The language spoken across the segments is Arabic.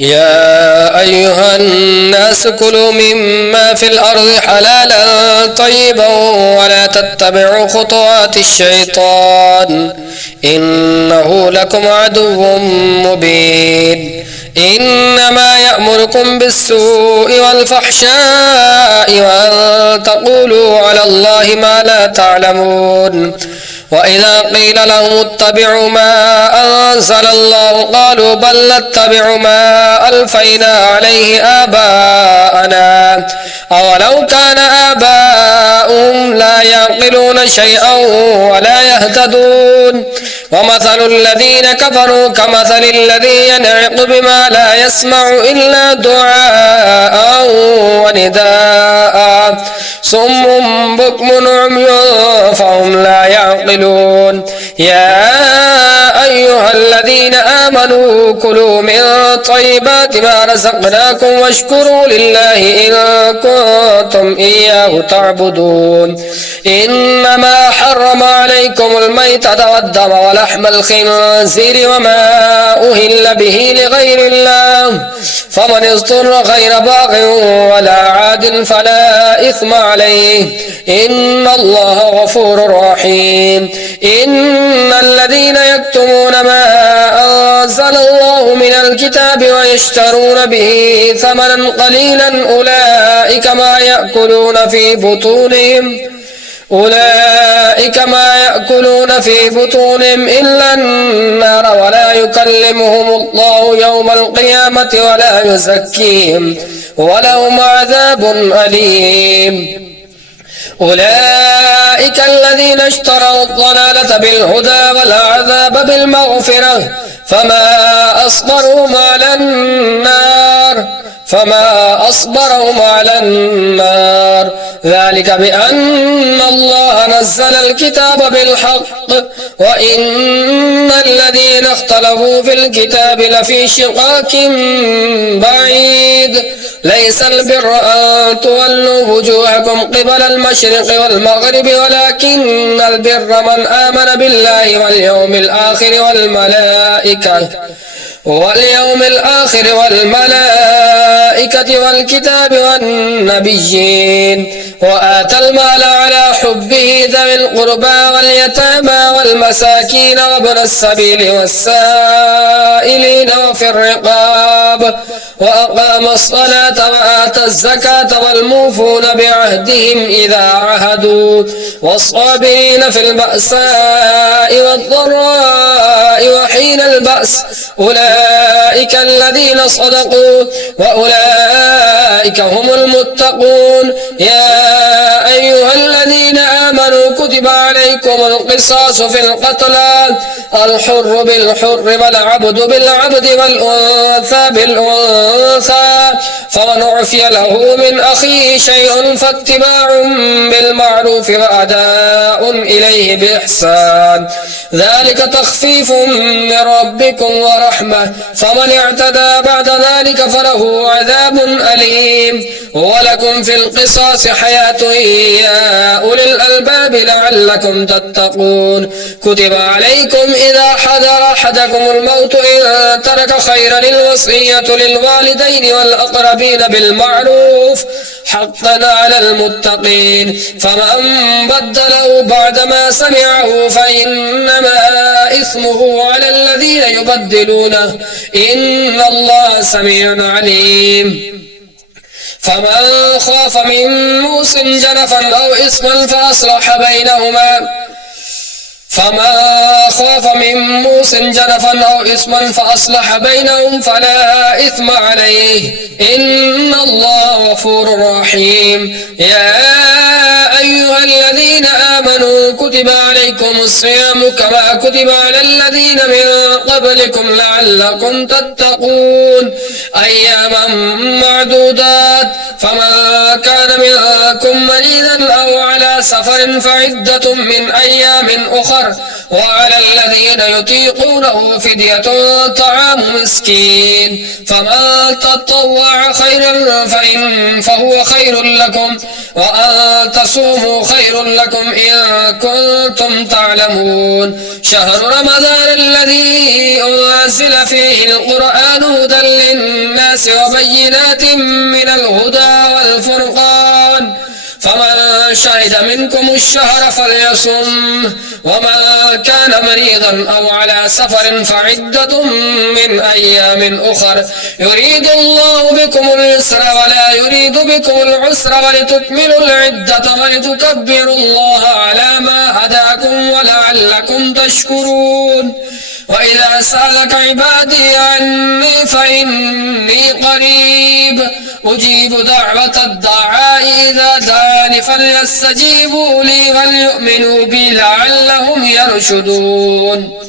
يا أيها الناس كلوا مما في الأرض حلالا طيبا ولا تتبعوا خطوات الشيطان إنه لكم عدو مبين إنما يأمركم بالسوء والفحشاء وأن تقولوا على الله ما لا تعلمون وإذا قيل لهم اتبعوا ما أنزل الله قالوا بل نتبع ما ألفينا عليه آباءنا أولو كان آباؤهم لا يعقلون شيئا ولا يهتدون ومثل الذين كفروا كمثل الذي ينعق بما لا يسمع إلا دعاء ونداء صم بكم عمي فهم لا يعقلون يا أيها الذين آمنوا كلوا من طيبات ما رزقناكم واشكروا لله إن كنتم إياه تعبدون إنما حرم عليكم الميتة والدم ولحم الخنزير وما أهل به لغير الله فمن اضطر غير باغ ولا عاد فلا إثم عليه إن الله غفور رحيم إن الذين يكتمون ما أنزل الله من الكتاب ويشترون به ثمنا قليلا أولئك ما يأكلون في بطونهم إلا النار ولا يكلمهم الله يوم القيامة ولا يزكيهم ولهم عذاب أليم أولئك الذين اشتروا الضلالة بالهدى والعذاب بالمغفرة فما أصبرهم على النار ذلك بأن الله نزل الكتاب بالحق وإن الذين اختلفوا في الكتاب لفي شقاق بعيد ليس البر أن تولوا وجوهكم قبل المشرق والمغرب ولكن البر من آمن بالله واليوم الآخر والملائكة والكتاب والنبيين وآتى المال على حبه ذوي القربى واليتامى والمساكين وابن السبيل والسائلين وفي الرقاب وأقام الصلاة وآتى الزكاة والموفون بعهدهم إذا عهدوا والصابرين في البأساء والضراء وحين البأس أولئك الذين صدقوا وأولئك هم المتقون يا أيها الذين آمنوا كتب عليكم القصاص في القتلى الحر بالحر والعبد بالعبد والأنثى بالأنثى فمن عفي له من أخيه شيء فاتباع بالمعروف وأداء إليه بإحسان ذلك تخفيف من ربكم ورحمة فمن اعتدى بعد ذلك فله عذاب أليم ولكم في القصاص حياة يا أولي الألباب لعلكم تتقون كتب عليكم إذا حضر أحدكم الموت إن ترك خيرا الوصية للوالدين والأقربين بالمعروف حقا على المتقين فمن بدله بعدما سمعه فإنما إثمه على الذين يبدلونه إن الله سميع عليم فمن خاف من موص جنفا أو إثما فأصلح بينهم فلا إثم عليه إن الله غفور رحيم يا أيها الذين آمنوا كتب عليكم الصيام كما كتب على الذين من قبلكم لعلكم تتقون أياما معدودات فمن كان منكم مريضا أو على سفر فعدة من أيام أخر وعلى الذين يطيقونه فدية طعام مسكين فمن تطوع خيرا فهو خير لكم وأن تصوموا خير لكم إن كنتم تعلمون شهر رمضان الذي أنزل فيه القرآن هدى للناس للناس وبينات من الهدى والفرقان، فمن شهد منكم الشهر فليصم، ومن كان مريضا أو على سفر فعدة من أيام أخر، يريد الله بكم اليسر ولا يريد بكم العسر ولتكملوا العدة ولتكبروا الله على ما هداكم ولعلكم تشكرون. وإذا سألك عبادي عني فإني قريب أجيب دعوة الدعاء إذا دعاني فليستجيبوا لي وليؤمنوا بي لعلهم يرشدون.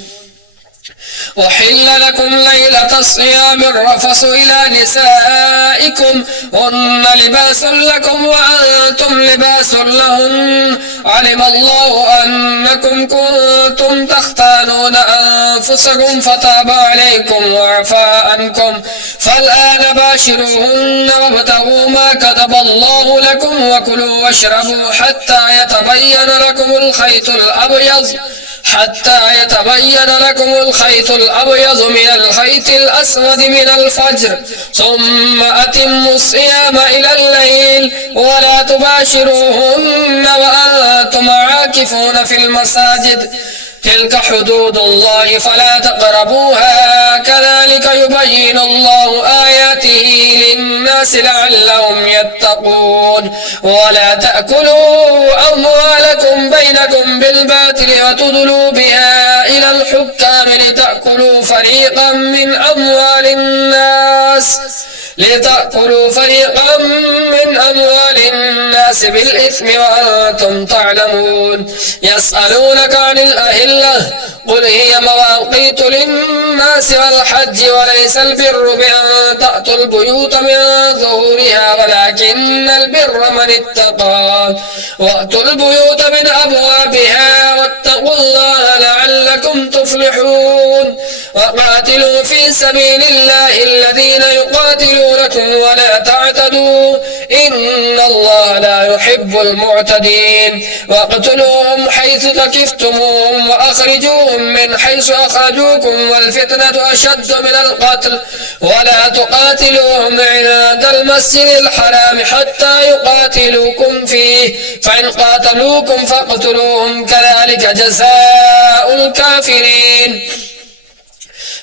أحل لكم ليلة الصيام الرفث إلى نسائكم هن لباس لكم وأنتم لباس لهن، علم الله أنكم كنتم تختانون أنفسكم فتاب عليكم وعفى عنكم، فالآن باشروهن وابتغوا ما كتب الله لكم وكلوا واشربوا حتى يتبين لكم الخيط الأبيض من الخيط الأسود من الفجر، ثم أتموا الصيام إلى الليل ولا تباشروهن وأنتم عاكفون في المساجد، تلك حدود الله فلا تقربوها، كذلك يبين الله آياته للناس لعلهم يتقون. ولا تأكلوا أموالكم بينكم بالباطل وتدلوا بها إلى الحكام لتأكلوا فريقا من أموال الناس بالإثم وأنتم تعلمون. يسألونك عن الأهلة قل هي مواقيت للناس والحج، وليس البر بأن تأتوا البيوت من ظهورها ولكن البر من اتقى، وأتوا البيوت من أبوابها واتقوا الله لعلكم تفلحون. وقاتلوا في سبيل الله الذين يقاتلونكم ولا تعتدوا إن الله لا يحب المعتدين. واقتلوهم حيث ثقفتموهم وأخرجوهم من حيث أخرجوكم والفتنة أشد من القتل، ولا تقاتلوهم عند المسجد الحرام حتى يقاتلوكم فيه، فإن قاتلوكم فاقتلوهم كذلك جزاء الكافرين.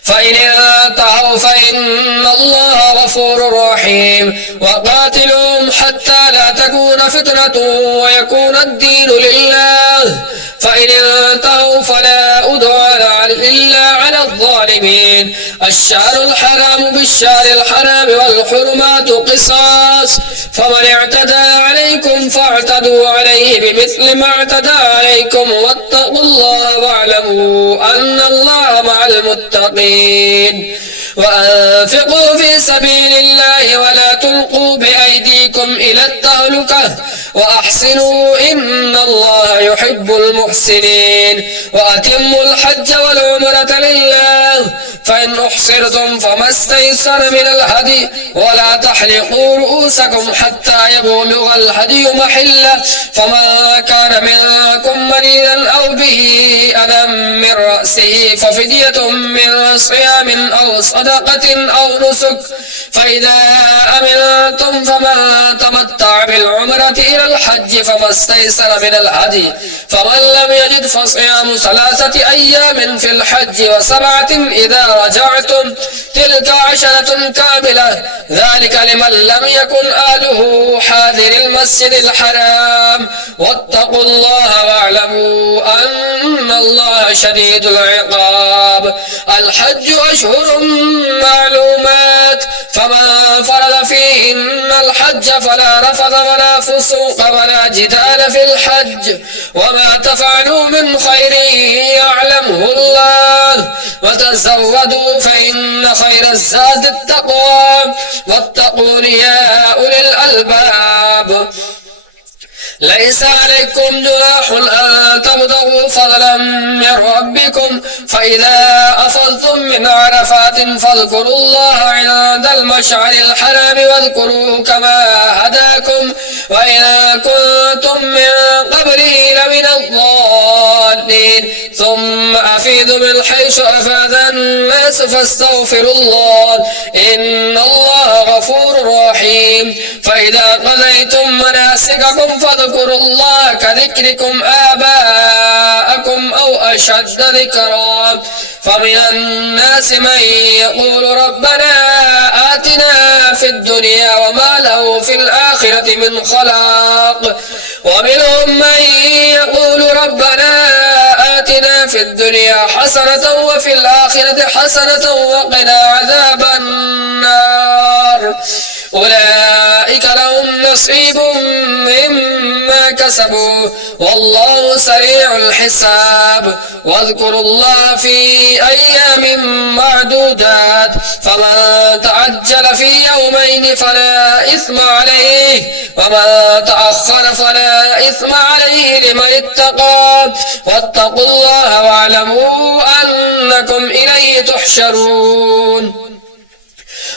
فإن انتهوا فإن الله غفور رحيم. وقاتلوهم حتى لا تكون فتنة ويكون الدين لله، فإن انتهوا فلا عدوان إلا على الظالمين. الشهر الحرام بالشهر الحرام والحرمات قصاص، فمن اعتدى عليكم فاعتدوا عليه بمثل ما اعتدى عليكم، واتقوا الله واعلموا أن الله مع المتقين. وأنفقوا في سبيل الله ولا تلقوا بأيديكم إلى التهلكة وأحسنوا إن الله يحب المحسنين. وأتموا الحج والعمرة لله، فإن أحصرتم فما استيسر من الهدي، ولا تحلقوا رؤوسكم حتى يبلغ الهدي محله، فمن كان منكم مريضا أو به أذى من رأسه ففدية من صيام أو صدقة أو نسك، فإذا أمنتم فمن تمتع بالعمرة إلى الحج فما استيسر من الهدي، فمن لم يجد فصيام 3 أيام في الحج و7 إذا رجعتم، تلك 10 كاملة، ذلك لمن لم يكن أهله حاضر المسجد الحرام. واتقوا الله واعلموا أن الله شديد العقاب. الحج أشهر معلومات، فمن فرض فيهن الحج فلا رفث ولا فسوق ولا جدال في الحج، وما تفعلوا من خير يعلمه الله، وتزودوا فإن خير الزاد التقوى، واتقون يا أولي الألباب. ليس عليكم جناح أن تبتغوا فضلا من ربكم، فإذا أفضتم من عرفات فاذكروا الله عند المشعر الحرام واذكروه كما هداكم، وإن كنتم من قبله لمن الضالين. ثم أفيضوا من حيث أفاض الناس فاستغفروا الله إن الله غفور رحيم. فإذا قضيتم مناسككم فاذكروا الله كذكركم آباءكم أو أشد ذكرا. فمن الناس من يقول ربنا آتنا في الدنيا وما له في الآخرة من خلاق، ومنهم من يقول ربنا آتنا في الدنيا حسنة وفي الآخرة حسنة وقنا عذاب النار. أولئك لهم نصيب مما كسبوا والله سريع الحساب. واذكروا الله في أيام معدودات، فمن تعجل في يومين فلا إثم عليه، ومن تأخر فلا إثم عليه لمن اتقى. واتقوا الله واعلموا أنكم إليه تحشرون.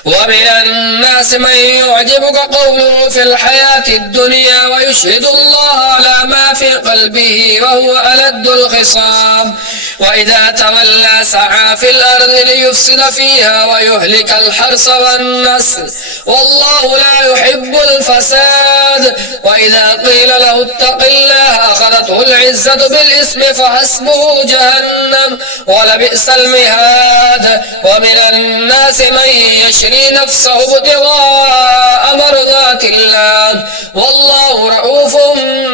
ومن الناس من يعجبك قوله في الحياة الدنيا ويشهد الله على ما في قلبه وهو ألد الخصام، وإذا تولى سعى في الأرض ليفسد فيها ويهلك الحرث والنسل والله لا يحب الفساد. وإذا قيل له اتق الله أخذته العزة بالإثم فحسبه جهنم ولبئس المهاد. ومن الناس من يشري نفسه ابتغاء مرضات الله والله رؤوف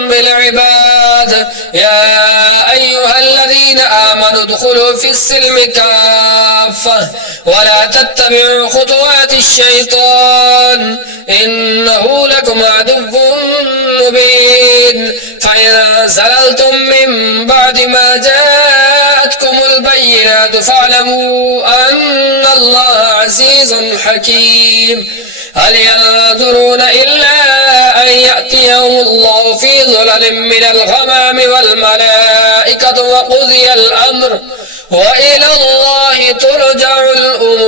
بالعباد. يا أيها الذين آمنوا ادخلوا في السلم كافة ولا تتبعوا خطوات الشيطان إنه لكم عدو مبين. فإن زللتم من بعد ما جاءتكم البينات فاعلموا أن الله عزيز حكيم. هل ينظرون إلا أن يأتيهم الله في ظلل من الغمام والملائكة وقضي الأمر وإلى الله ترجع الأمور.